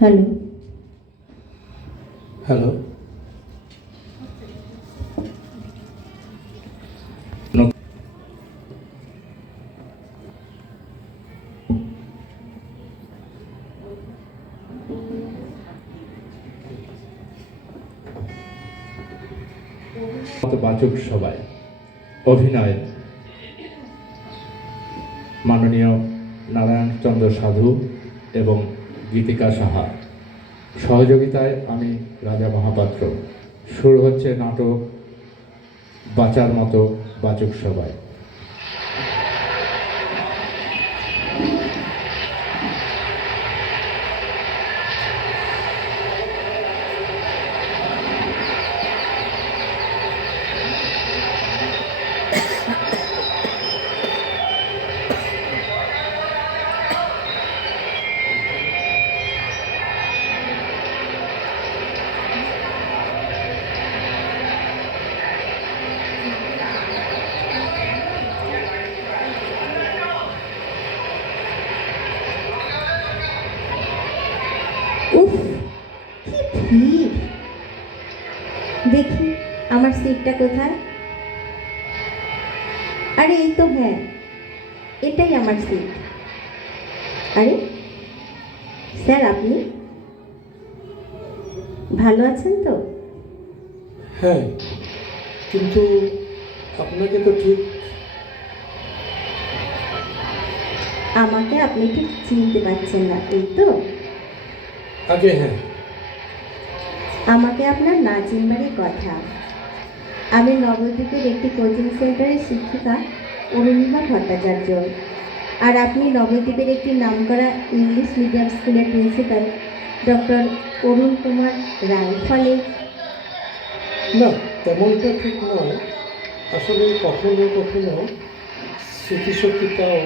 Hello. Hello. বাচক সভায় অভিনয় মাননীয় নারায়ণচন্দ্র সাধু এবং গীতিকা সাহা, সহযোগিতায় আমি রাজা মহাপাত্র। শুরু হচ্ছে নাটক বাঁচার মতো বাচক সভায়। উফ, কি ভিড়! দেখি আমার সিটটা কোথায়। আরে এই তো, হ্যাঁ এটাই আমার সিট। আরে স্যার, আপনি ভালো আছেন তো? হ্যাঁ, কিন্তু আপনাকে তো ঠিক আমাকে আপনি ঠিক চিনতে পারছেন না, এই তো? আগে হ্যাঁ। আমাকে আপনার না চিনবারই কথা। আমি নবদ্বীপের একটি কোচিং সেন্টারের শিক্ষিকা অরুণিমা ভট্টাচার্য। আর আপনি নবদ্বীপের একটি নামকরা ইংলিশ মিডিয়াম স্কুলের প্রিন্সিপাল ডক্টর অরুণ কুমার রায়। ফলে না, তেমনটা ঠিক নয়। আসলে কখনো কখনো স্মৃতিশক্তিটাও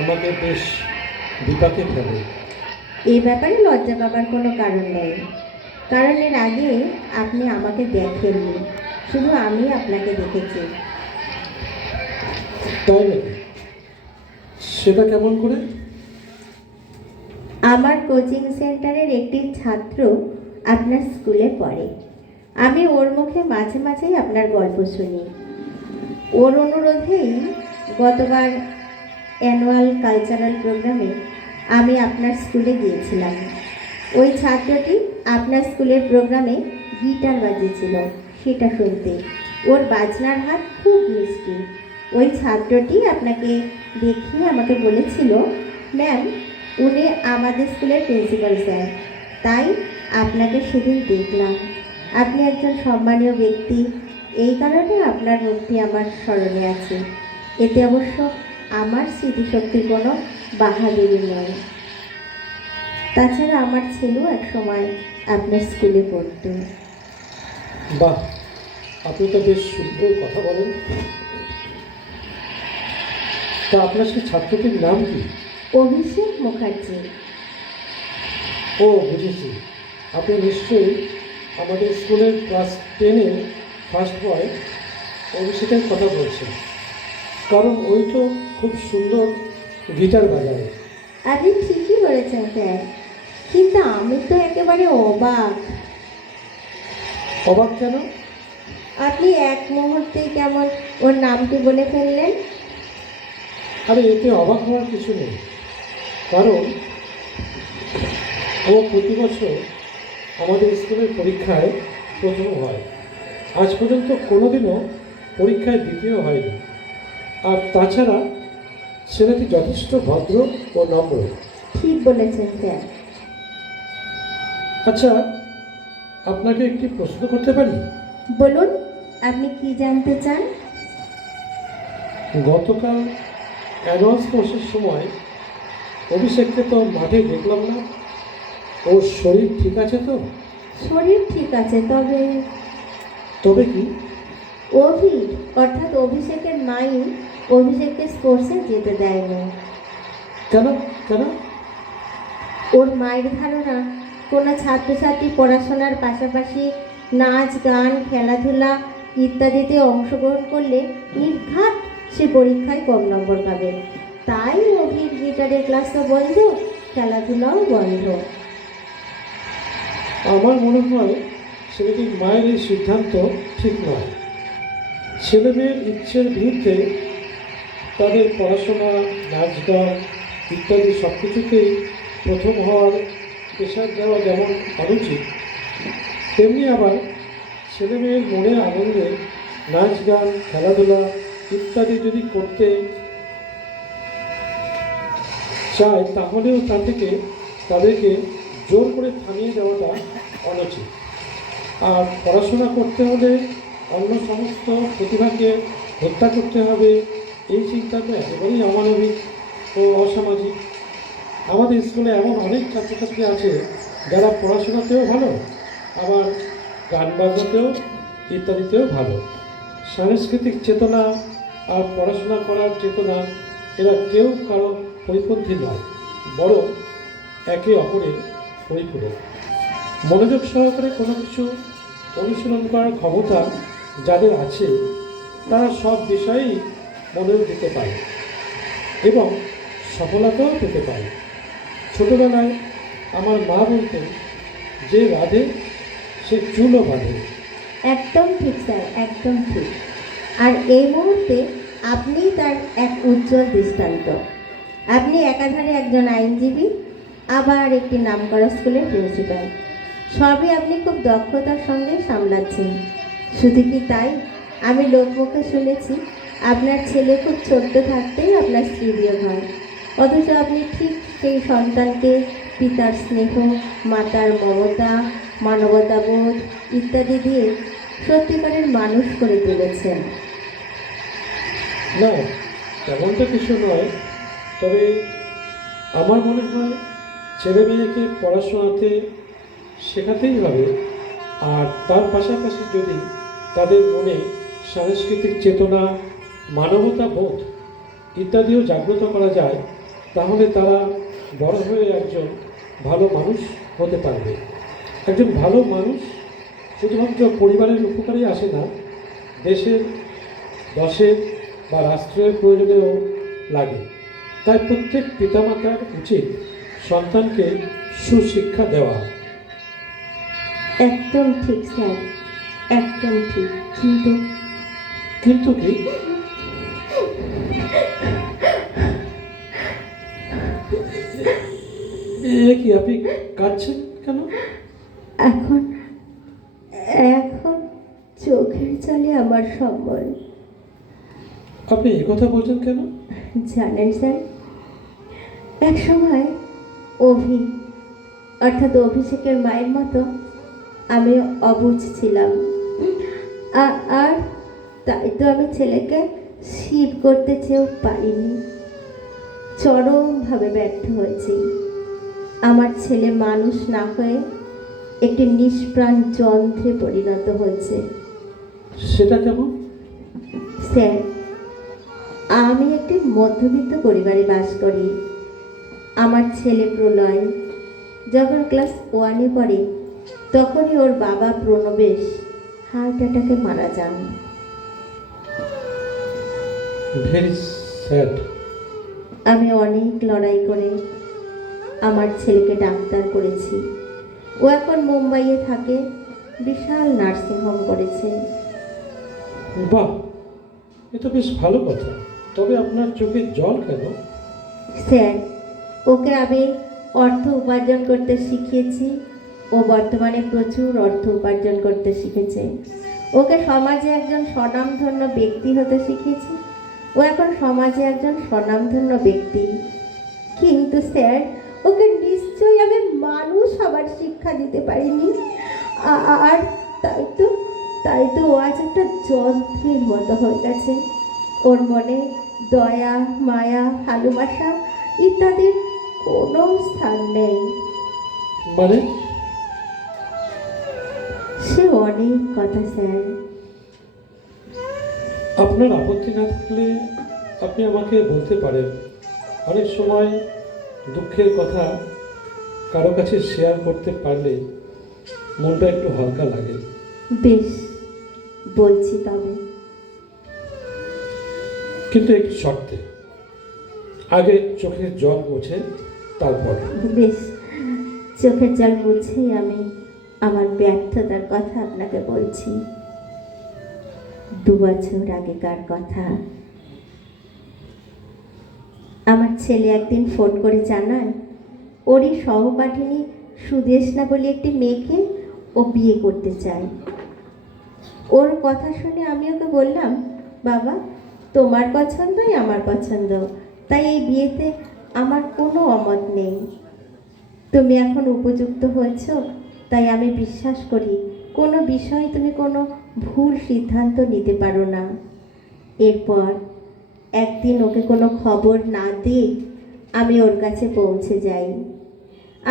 আমাকে বেশ বিপাকে ফেলে। এই ব্যাপারে লজ্জা পাবার কোনো কারণ নেই, কারণ এর আগে আপনি আমাকে দেখেননি, শুধু আমি আপনাকে দেখেছি। তাই নাকি? সেটা কেমন করে? আমার কোচিং সেন্টারের একটি ছাত্র আপনার স্কুলে পড়ে। আমি ওর মুখে মাঝে মাঝেই আপনার গল্প শুনি। ওর অনুরোধেই গতবার অ্যানুয়াল কালচারাল প্রোগ্রামে আমি আপনার স্কুলে গিয়েছিলাম। ওই ছাত্রটি আপনার স্কুলের প্রোগ্রামে গিটার বাজিয়েছিল, সেটা শুনতে। ওর বাজনার হাত খুব মিষ্টি। ওই ছাত্রটি আপনাকে দেখিয়ে আমাকে বলেছিল, ম্যাম, উনি আমাদের স্কুলের প্রিন্সিপাল স্যার। তাই আপনাকে সেদিন দেখলাম। আপনি একজন সম্মানীয় ব্যক্তি, এই কারণে আপনার মুখটি আমার স্মরণে আছে। এতে অবশ্য আমার স্মৃতিশক্তির কোনো বাহাদুরি নয়। তাছাড়া আমার ছেলেও এক সময় আপনার স্কুলে পড়ত। বাহ, আপনি তো বেশ সুন্দর কথা বলেন। তা আপনার সেই ছাত্রটির নাম কি? অভিষেক মুখার্জি। ও, বুঝেছি। আপনি নিশ্চয়ই আমাদের স্কুলের ক্লাস 10-এর ফার্স্ট বয় অভিষেকের কথা বলছেন, কারণ ওই তো খুব সুন্দর গিটার বাজায়। আপনি ঠিকই বলেছেন স্যার, কিন্তু আমি তো একেবারে অবাক। অবাক কেন? আপনি এক মুহূর্তেই কেমন ওর নামটি বলে ফেললেন। আরে, এতে অবাক হওয়ার কিছু নেই, কারণ ও প্রতি বছর আমাদের স্কুলের পরীক্ষায় প্রথম হয়। আজ পর্যন্ত কোনোদিনও পরীক্ষায় দ্বিতীয় হয়নি। আর তাছাড়া ছেলেটি যথেষ্ট ভদ্র ও নম্র। ঠিক বলেছেন স্যার। আচ্ছা, আপনাকে একটি প্রশ্ন করতে পারি? বলুন, আপনি কি জানতে চান? গতকাল অ্যানুয়াল স্পোর্টসের সময় অভিষেককে তো মাঠে দেখলাম না। ওর শরীর ঠিক আছে তো? শরীর ঠিক আছে, তবে তবে কি? অর্থাৎ অভিষেকের মাই অভিষেককে স্পোর্টসে যেতে দেয়নি। কেন কেন? ওর মায়ের ধারণা, কোনো ছাত্রছাত্রী পড়াশোনার পাশাপাশি নাচ গান খেলাধুলা ইত্যাদিতে অংশগ্রহণ করলে নির্ঘাত সে পরীক্ষায় কম নম্বর পাবে। তাই অভির গিটারের ক্লাসও বন্ধ, খেলাধুলাও বন্ধ। আমার মনে হয় ছেলেটির মায়ের এই সিদ্ধান্ত ঠিক নয়। ছেলে মেয়ের ইচ্ছের বিরুদ্ধে তাদের পড়াশোনা, নাচ গান ইত্যাদি সব কিছুতেই প্রথম হওয়ার প্রেশার দেওয়া যেমন অনুচিত, তেমনি আবার ছেলে মেয়ের মনে আনন্দে নাচ গান, খেলাধুলা ইত্যাদি যদি করতে চায় তাহলেও তা থেকে তাদেরকে জোর করে থামিয়ে দেওয়াটা অনুচিত। আর পড়াশোনা করতে হলে অন্য সমস্ত প্রতিভাকে হত্যা করতে হবে, এই চিন্তাটা একেবারেই অমানবিক ও অসামাজিক। আমাদের স্কুলে এমন অনেক ছাত্রছাত্রী আছে যারা পড়াশোনাতেও ভালো, আবার গান বাজনাতেও ইত্যাদিতেও ভালো। সাংস্কৃতিক চেতনা আর পড়াশোনা করার চেতনা এরা কেউ কারো পরিপন্থী নয়, বরং একে অপরের পরিপূরক। মনোযোগ সহকারে কোনো কিছু অনুশীলন করার ক্ষমতা যাদের আছে তারা সব বিষয়েই মনোযোগ দিতে পারে এবং সফলতাও পেতে পারে। ছোটবেলায় আমার মা বলতেন, যে রাধে সে চুলও বাঁধে। একদম ঠিক স্যার, একদম ঠিক। আর এই মুহূর্তে আপনি তার এক উজ্জ্বল দৃষ্টান্ত। আপনি একাধারে একজন আইনজীবী, আবার একটি নামকরা স্কুলের প্রিন্সিপাল। সবই আপনি খুব দক্ষতার সঙ্গে সামলাচ্ছেন। শুধু কি তাই, আমি লোকমুখে শুনেছি আপনার ছেলে খুব ছোট্ট থাকতেই আপনার স্ত্রী বিয়োগ হয়, অথচ আপনি ঠিক সেই সন্তানকে পিতার স্নেহ, মাতার মমতা, মানবতাবোধ ইত্যাদি দিয়ে সত্যিকারের মানুষ করে তুলেছেন। না, তেমনটা কিছু নয়। তবে আমার মনে হয় ছেলে মেয়েকে পড়াশোনাতে শেখাতেই হবে, আর তার পাশাপাশি যদি তাদের মনে সাংস্কৃতিক চেতনা, মানবতা বোধ ইত্যাদিও জাগ্রত করা যায়, তাহলে তারা বড় হয়ে একজন ভালো মানুষ হতে পারবে। একজন ভালো মানুষ শুধুমাত্র পরিবারের উপকারেই আসে না, দেশের, দশের বা রাষ্ট্রের প্রয়োজনেও লাগে। তাই প্রত্যেক পিতামাতার উচিত সন্তানকে সুশিক্ষা দেওয়া। একদম ঠিক স্যার, একদম ঠিক। কিন্তু কিন্তু কি? এ কি, আপনি কাঁদছেন কেন? এখন এখন চোখের জলে আমার সম্বল। আপনি এ কথা বলছেন কেন? জানেন স্যার, এক সময় অর্থাৎ অভিষেকের মায়ের মতো আমি অবুঝ ছিলাম। আর তাই তো আমি ছেলেকে শিব করতে চেয়েও পারিনি, চরমভাবে ব্যর্থ হয়েছি। আমার ছেলে মানুষ না হয়ে একটি নিষ্প্রাণ যন্ত্রে পরিণত হয়েছে। সেটা কেমন? স্যার, আমি একটি মধ্যবিত্ত পরিবারে বাস করি। আমার ছেলে প্রলয় যখন ক্লাস 1-এ পড়ে, তখনই ওর বাবা প্রণবেশ হার্ট অ্যাটাকে মারা যান। Very sad. আমি অনেক লড়াই করে আমার ছেলেকে ডাক্তার করেছি। ও এখন মুম্বাইয়ে থাকে, বিশাল নার্সিংহোম করেছে। বাহ, এ তো বেশ ভালো কথা। তবে আপনার চোখে জল কেন? স্যার, ওকে আমি অর্থ উপার্জন করতে শিখিয়েছি। ও বর্তমানে প্রচুর অর্থ উপার্জন করতে শিখেছে। ওকে সমাজে একজন স্বনামধন্য ব্যক্তি হতে শিখিয়েছি। ও এখন সমাজে একজন স্বনামধন্য ব্যক্তি। কিন্তু স্যার, ওকে নিশ্চয়ই আমি মানুষ হবার শিক্ষা দিতে পারিনি। আর তাই তো ও আজ একটা যন্ত্রের মতো হয়ে গেছে। ওর মনে দয়া, মায়া, ভালোবাসা ইত্যাদির কোনো স্থান নেই। মানে? সে অনেক কথা স্যার। আপনার আপত্তি না থাকলে আপনি আমাকে বলতে পারেন। অনেক সময় দুঃখের কথা কারো কাছে শেয়ার করতে পারলে মনটা একটু হালকা লাগে। বেশ, বলছি তবে। কিন্তু একটু শর্তে। আগে চোখের জল মুছে তারপর। বেশ, চোখের জল মুছেই আমি আমার ব্যর্থতার কথা আপনাকে বলছি। 2 বছর আগেকার কথা। আমার ছেলে একদিন ফোন করে জানায় ওরই সহপাঠিনী সুদেশনা বলে একটি মেয়েকে ও বিয়ে করতে চায়। ওর কথা শুনে আমি ওকে বললাম, বাবা, তোমার পছন্দই আমার পছন্দ, তাই এই বিয়েতে আমার কোনো অমত নেই। তুমি এখন উপযুক্ত হয়েছ, তাই আমি বিশ্বাস করি কোনো বিষয়ে তুমি কোনো ভুল সিদ্ধান্ত নিতে পারো না। এরপর একদিন ওকে কোনো খবর না দিয়ে আমি ওর কাছে পৌঁছে যাই।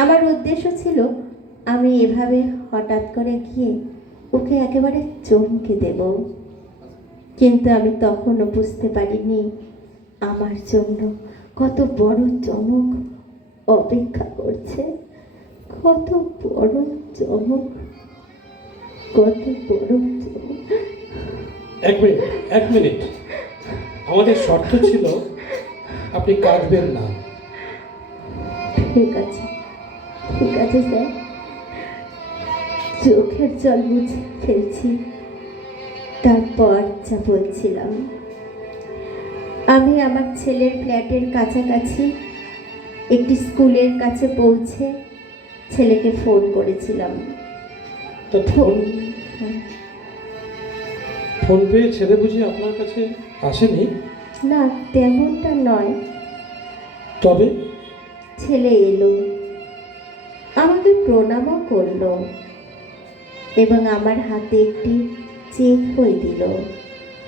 আমার উদ্দেশ্য ছিল আমি এভাবে হঠাৎ করে গিয়ে ওকে একেবারে চমকে দেব, কিন্তু আমি তখনও বুঝতে পারিনি আমার জন্য কত বড় চমক অপেক্ষা করছে। কত বড় চমক, কত বড় চমক। 1 মিনিট। আমাদের শর্ত ছিল আপনি কাঁদবেন না। ঠিক আছে, ঠিক আছে স্যার, চোখের জল মুছে ফেলছি। তারপর যা বলছিলাম, আমি আমার ছেলের ফ্ল্যাটের কাছাকাছি একটি স্কুলের কাছে পৌঁছে ছেলেকে ফোন করেছিলাম। তো ফোন পেয়ে ছেলে বুঝি আপনার কাছে আসেনি? না, তেমনটা নয়। তবে ছেলে এলো, আমাকে প্রণামও করলো এবং আমার হাতে একটি চেক বই দিল,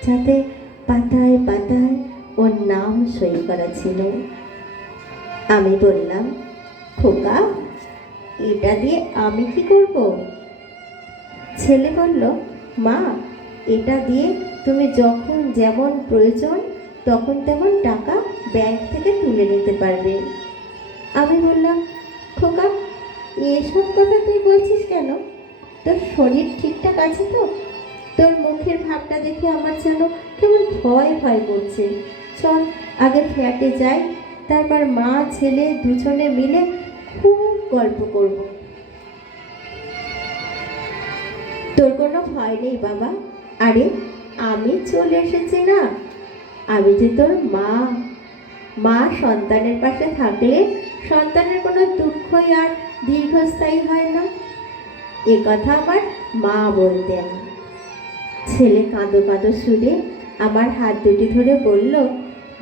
যাতে পাতায় পাতায় ওর নাম সই করা ছিল। আমি বললাম, খোকা, এটা দিয়ে আমি কি করব? ছেলে বলল, মা, এটা দিয়ে তুমি যখন যেমন প্রয়োজন তখন তেমন টাকা ব্যাংক থেকে তুলে নিতে পারবে। আমি বললাম, খোকা, এসব কথা তুই বলছিস কেন? তোর শরীর ঠিকঠাক আছে তো? তোর মুখের ভাবটা দেখে আমার যেন কেমন ভয় ভয় করছে। চল আগে ফ্ল্যাটে যাই, তারপর মা ছেলে দুজনে মিলে খুব গল্প করব। তোর কোনো ভয় নেই বাবা। আরে, আমি চলে এসেছি না? আমি যে তোর মা। মা সন্তানের পাশে থাকলে সন্তানের কোনো দুঃখই আর দীর্ঘস্থায়ী হয় না, এ কথা আমার মা বলতেন। ছেলে কাঁদো কাঁদো সুরে আমার হাত দুটি ধরে বলল,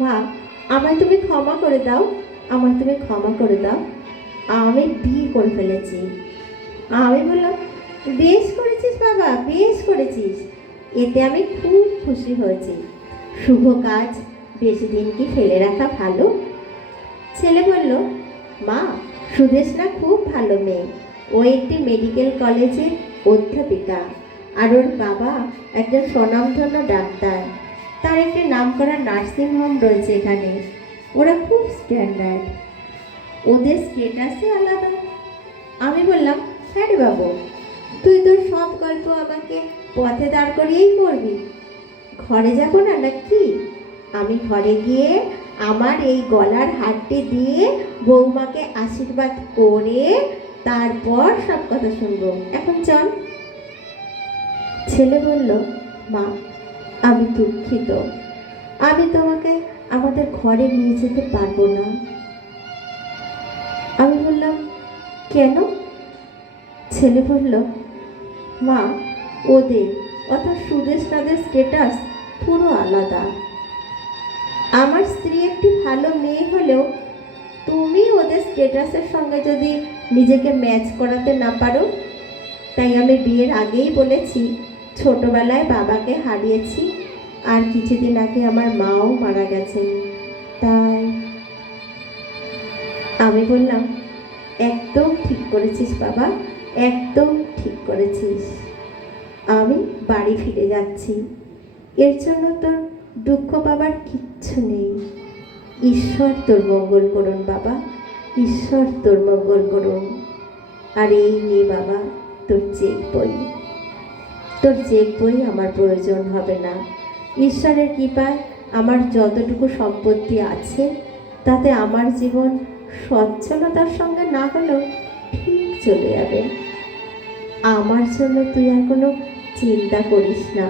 মা, আমায় তুমি ক্ষমা করে দাও, আমায় তুমি ক্ষমা করে দাও, আমি বিয়ে করে ফেলেছি। আমি বললাম, বেশ করেছিস বাবা, বেশ করেছিস, এতে আমি খুব খুশি হয়েছি। শুভ কাজ বেশি দিন কি ফেলে রাখা ভালো? ছেলে বলল, মা, সুদেশনা খুব ভালো মেয়ে, ও একটি মেডিকেল কলেজের অধ্যাপিকা, আর ওর বাবা একজন স্বনামধন্য ডাক্তার। তার একটি নামকরা নার্সিংহোম রয়েছে এখানে। ওরা খুব স্ট্যান্ডার্ড, ওদের স্টেটাসে আলাদা। আমি বললাম, হ্যাঁ রে বাবু, তুই তোর সব গল্প আমাকে পথে দাঁড় করিয়েই করবি। ঘরে যাব না নাকি? আমি ঘরে গিয়ে আমার এই গলার হারটি দিয়ে বৌমাকে আশীর্বাদ করে তারপর সব কথা শুনবো। এখন চল। ছেলে বলল, মা, আমি দুঃখিত, আমি তোমাকে আমাদের ঘরে নিয়ে যেতে পারবো না। আমি বললাম, কেন? ছেলে বলল, মা, ওদের অর্থাৎ সুদেশনাদের স্ট্যাটাস পুরো আলাদা। আমার স্ত্রী একটি ভালো মেয়ে হলেও তুমি ওদের স্ট্যাটাসের সঙ্গে যদি নিজেকে ম্যাচ করাতে না পারো, তাই আমি বিয়ের আগেই বলেছি ছোটবেলায় বাবাকে হারিয়েছি, আর কিছুদিন আগে আমার মাও মারা গেছেন। তাই আমি বললাম, একদম ঠিক করেছিস বাবা, একদম ঠিক করেছিস। আমি বাড়ি ফিরে যাচ্ছি, এর জন্য তোর দুঃখ পাবার কিচ্ছু নেই। ঈশ্বর তোর মঙ্গল করুন বাবা, ঈশ্বর তোর মঙ্গল করুন। আর এই নিয়ে বাবা তোর চেক বই। তোর চেক বই আমার প্রয়োজন হবে না। ঈশ্বরের কৃপায় আমার যতটুকু সম্পত্তি আছে তাতে আমার জীবন সচ্ছলতার সঙ্গে না হলেও ঠিক চলে যাবে। আমার জন্য তুই আর কোনো চিন্তা করিস না।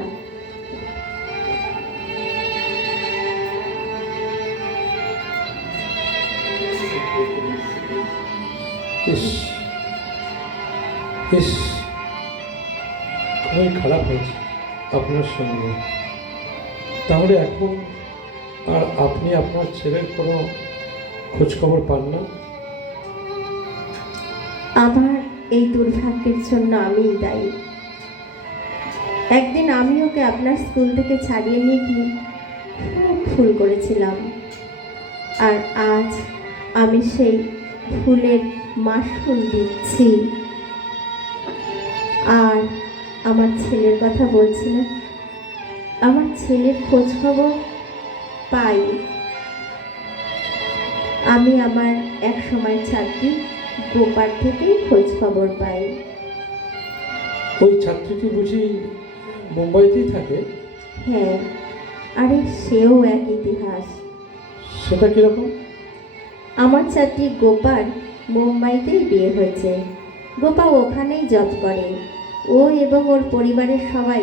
ইস ইস, খুবই খারাপ হয়েছে আপনার সঙ্গে। তাহলে এখন আর আপনি আপনার ছেলের কোনো খোঁজখবর পান না? আমার এই দুর্ভাগ্যের জন্য আমিই দায়ী। একদিন আমি ওকে আপনার স্কুল থেকে ছাড়িয়ে নিয়ে গিয়ে খুব ভুল করেছিলাম, আর আজ আমি সেই ভুলের মাসুল দিচ্ছি। আর আমার ছেলের কথা বলছিলেন, আমার ছেলের খোঁজ খবর পাই। আমি আমার এক সময় ছাত্রী গোপার থেকেই খোঁজ খবর পাই। ওই ছাত্রীটি বুঝি মুম্বাইতেই থাকে? হ্যাঁ, আরে সেও এক ইতিহাস। সেটা কীরকম? আমার ছাত্রী গোপার মুম্বাইতেই বিয়ে হয়েছে। গোপা ওখানেই জব করে। ও এবং ওর পরিবারের সবাই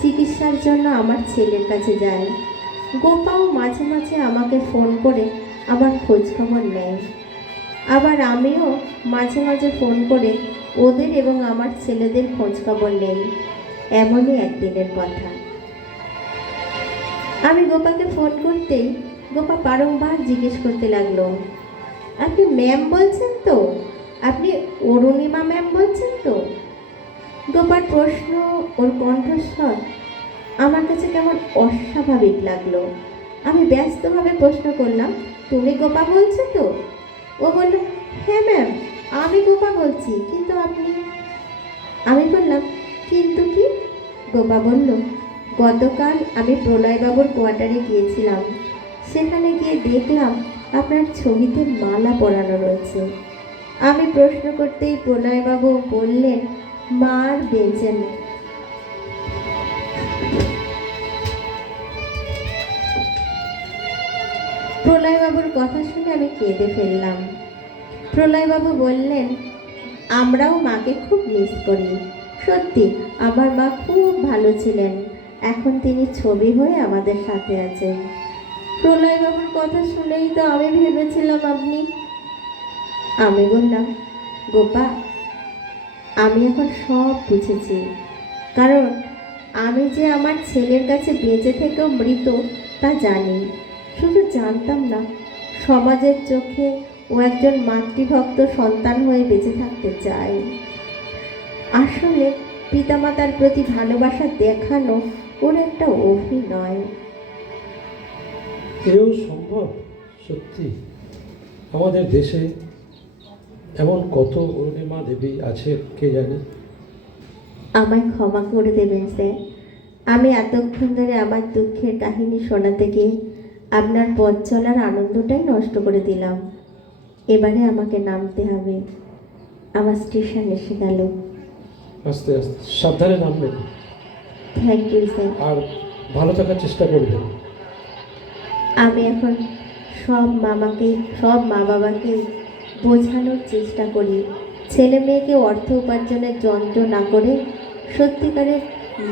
চিকিৎসার জন্য আমার ছেলের কাছে যায়। গোপাও মাঝে মাঝে আমাকে ফোন করে আমার খোঁজ খবর নেয়। আবার আমিও মাঝে মাঝে ফোন করে ওদের এবং আমার ছেলেদের খোঁজ খবর নেই। এমনই একদিনের কথা। আমি গোপাকে ফোন করতেই গোপা বারংবার জিজ্ঞেস করতে লাগলো, আপনি ম্যাম বলছেন তো? আপনি অরুণিমা ম্যাম বলছেন তো? গোপার প্রশ্ন, ওর কণ্ঠস্বর আমার কাছে কেমন অস্বাভাবিক লাগলো। আমি ব্যস্তভাবে প্রশ্ন করলাম, তুমি গোপা বলছো তো? ও বলল, হ্যাঁ ম্যাম, আমি গোপা বলছি, কিন্তু আপনি? আমি বললাম, কিন্তু কি? গোপা বলল, গতকাল আমি প্রলয়বাবুর কোয়ার্টারে গিয়েছিলাম। সেখানে গিয়ে দেখলাম আপনার ছবিতে মালা পরানো রয়েছে। আমি প্রশ্ন করতেই প্রলয়বাবু বললেন, মা আর বেঁচে নেই। প্রলয়বাবুর কথা শুনে আমি কেঁদে ফেললাম। প্রলয়বাবু বললেন, আমরাও মাকে খুব মিস করি। সত্যি আমার মা খুব ভালো ছিলেন। এখন তিনি ছবি হয়ে আমাদের সাথে আছেন। প্রলয়বাবুর কথা শুনেই তো আমি ভেবেছিলাম আপনি। আমি বললাম, গোপা, আমি এখন সব বুঝেছি। কারণ আমি যে আমার ছেলের কাছে বেঁচে থেকেও মৃত তা জানি। শুধু জানতাম না সমাজের চোখে ও একজন মাতৃভক্ত সন্তান হয়ে বেঁচে থাকতে চায়। আসলে পিতামাতার প্রতি ভালোবাসা দেখানো ওর একটা অভিনয়। এও সম্ভব? সত্যি আমাদের দেশে এমন কত অরুণিমা দেবী আছে কে জানে। আমায় ক্ষমা করে দেবেন স্যার। আমি এতক্ষণ ধরে আমার দুঃখের কাহিনী শোনাতে গিয়ে আপনার পথ চলার আনন্দটাই নষ্ট করে দিলাম। এবারে আমাকে নামতে হবে। আমার স্টেশন এসে গেল। আস্তে আস্তে সাবধানে নামবেন, থ্যাংক ইউ স্যার। আর ভালো থাকার চেষ্টা করবেন। আমি এখন সব মা বাবাকে বোঝানোর চেষ্টা করি, ছেলে মেয়েকে অর্থ উপার্জনের যন্ত্র না করে সত্যিকারের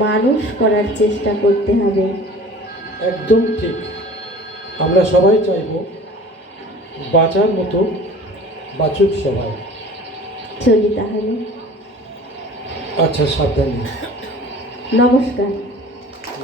মানুষ করার চেষ্টা করতে হবে। একদম ঠিক। আমরা সবাই চাইব বাঁচার মতো বাঁচুক সবাই। চলি তাহলে। আচ্ছা, সাবধানে। নমস্কার।